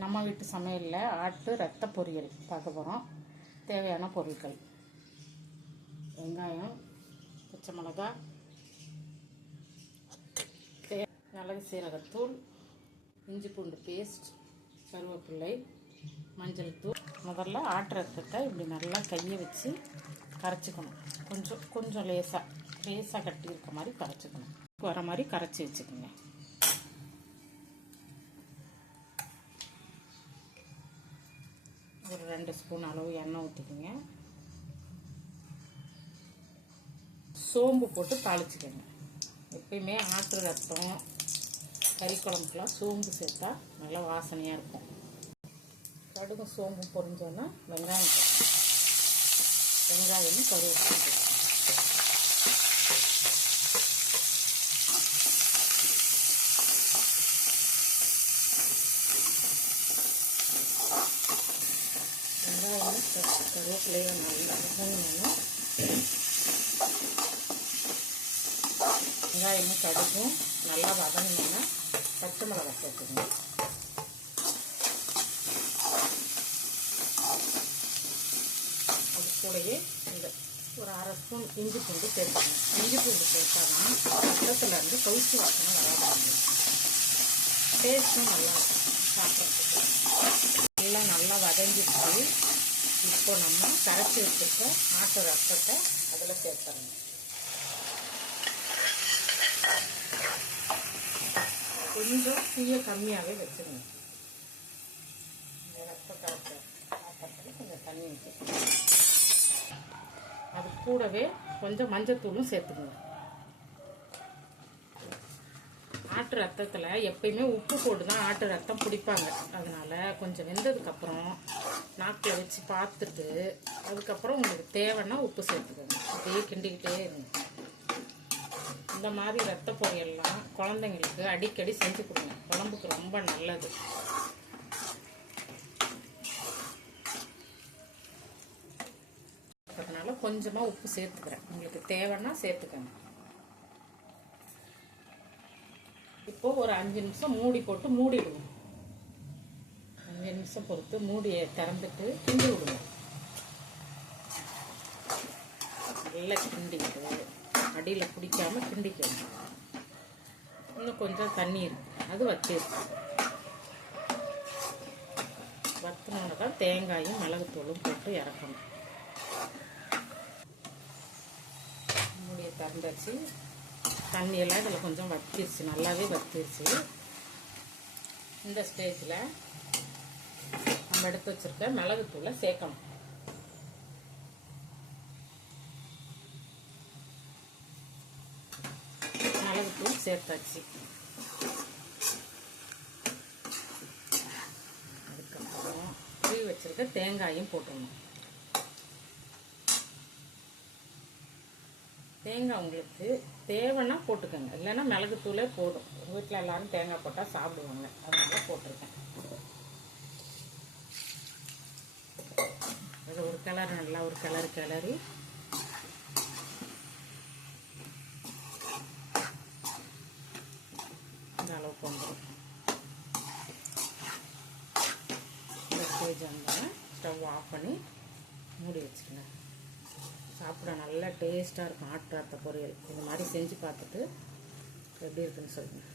நம்ம வீட்டு சமையலில் ஆட்டு ரத்த பொரியல் பார்க்க போகிறோம். தேவையான பொருட்கள்: வெங்காயம், பச்சை மிளகாய், மிளகு சீரகத்தூள், இஞ்சி பூண்டு பேஸ்ட், கருவேப்பிள்ளை, மஞ்சள் தூள். முதல்ல ஆட்டு ரத்தத்தை இப்படி நல்லா கையை வச்சு கரைச்சிக்கணும். கொஞ்சம் லேசாக கட்டி இருக்க மாதிரி கரைச்சிக்கணும். வர மாதிரி கரைச்சி வச்சுக்கோங்க. ஒரு 2 ஸ்பூன் அளவு எண்ணெய் ஊற்றிக்கோங்க. சோம்பு போட்டு தாளிச்சுக்கோங்க. எப்பயுமே ஆட்டு ரத்தம் கறி குழம்புக்கெலாம் சோம்பு சேர்த்தா நல்லா வாசனையாக இருக்கும். கடுகும் சோம்பும் பொரிஞ்சோன்னா வெங்காயம் கருவேப்பிலை. வெங்காயம் கருவேப்பிலையும் நல்லா வதங்கணும். வெங்காயமும் கடுகும் நல்லா வதங்கினோன்னா பச்சை மிளகாய் சேர்த்துக்கணும். அது கூடயே இந்த ஒரு 1/2 ஸ்பூன் இஞ்சி பூண்டு சேர்த்துக்கணும். இஞ்சி பூண்டு சேர்த்தா தான் ரத்தத்துலேருந்து கவுச்சி வாசனை வராது. டேஸ்ட்டும் நல்லாயிருக்கும் சாப்பிட்றதுக்கு. எல்லாம் நல்லா வதங்கிடுச்சு. இப்போ நம்ம கரைச்சி வச்சுருக்க ஆட்டு ரத்தத்தை அதில் சேர்த்துடணும். கொஞ்சம் தீயை கம்மியாகவே வச்சுருங்க. இந்த ரத்த கரைச்ச பாத்திரத்தில் கொஞ்சம் தண்ணி ஊற்றி அது கூடவே கொஞ்சம் மஞ்சத்தூளும் சேர்த்துக்கணும். ஆட்டு ரத்தத்தில் எப்பயுமே உப்பு போட்டு தான் ஆட்டு ரத்தம் பிடிப்பாங்க. அதனால் கொஞ்சம் வெந்ததுக்கப்புறம் நாக்கில் வச்சு பார்த்துட்டு அதுக்கப்புறம் உங்களுக்கு தேவைன்னா உப்பு சேர்த்துக்கோங்க. அப்படியே கிண்டிக்கிட்டே இருங்க. இந்த மாதிரி ரத்த பொரியல்லாம் குழந்தைங்களுக்கு அடிக்கடி செஞ்சு கொடுங்க. உடம்புக்கு ரொம்ப நல்லது. அதனால் கொஞ்சமாக உப்பு சேர்த்துக்கிறேன். உங்களுக்கு தேவைன்னா சேர்த்துக்கோங்க. இப்போது ஒரு 5 நிமிஷம் மூடி போட்டு மூடிடுவோம். 5 நிமிஷம் பொறுத்து மூடியை திறந்துட்டு கிண்டி விடுவோம். நல்லா கிண்டிட்டு அடியில் பிடிக்காமல் கிண்டிக்கணும். இன்னும் கொஞ்சம் தண்ணி இருக்கு, அது வச்சிருக்கு. வத்தினோன்னு தான் தேங்காயும் மிளகுத்தூளும் போட்டு இறக்கணும். மூடியை திறந்தாச்சு. தண்ணியெல்லாம் இதில் கொஞ்சம் வத்திருச்சு, நல்லாவே வத்திருச்சு. இந்த ஸ்டேஜில் நம்ம எடுத்து வச்சுருக்க மிளகுத்தூளை சேர்க்கணும். மிளகுத்தூள் சேர்த்தாச்சு. அதுக்கப்புறம் திருவி வச்சுருக்க தேங்காயும் போட்டுடணும். தேங்காய் உங்களுக்கு தேவைன்னா போட்டுக்கோங்க, இல்லைன்னா மிளகுத்தூளே போடும். உங்கள் வீட்டில் எல்லோரும் தேங்காய் போட்டால் சாப்பிடுவாங்க, அதனால போட்டிருக்கேன். அது ஒரு கலர் நல்லா ஒரு கிளறி இந்த அளவுக்கு வந்துடும். இந்த ஸ்டேஜ் வந்தோடனே ஸ்டவ் ஆஃப் பண்ணி மூடி வச்சுருங்க. சாப்பிட நல்லா டேஸ்ட்டாக இருக்கும் ஆட்டு ரத்த பொரியல். இந்த மாதிரி செஞ்சு பார்த்துட்டு எப்படி இருக்குன்னு சொல்லுங்கள்.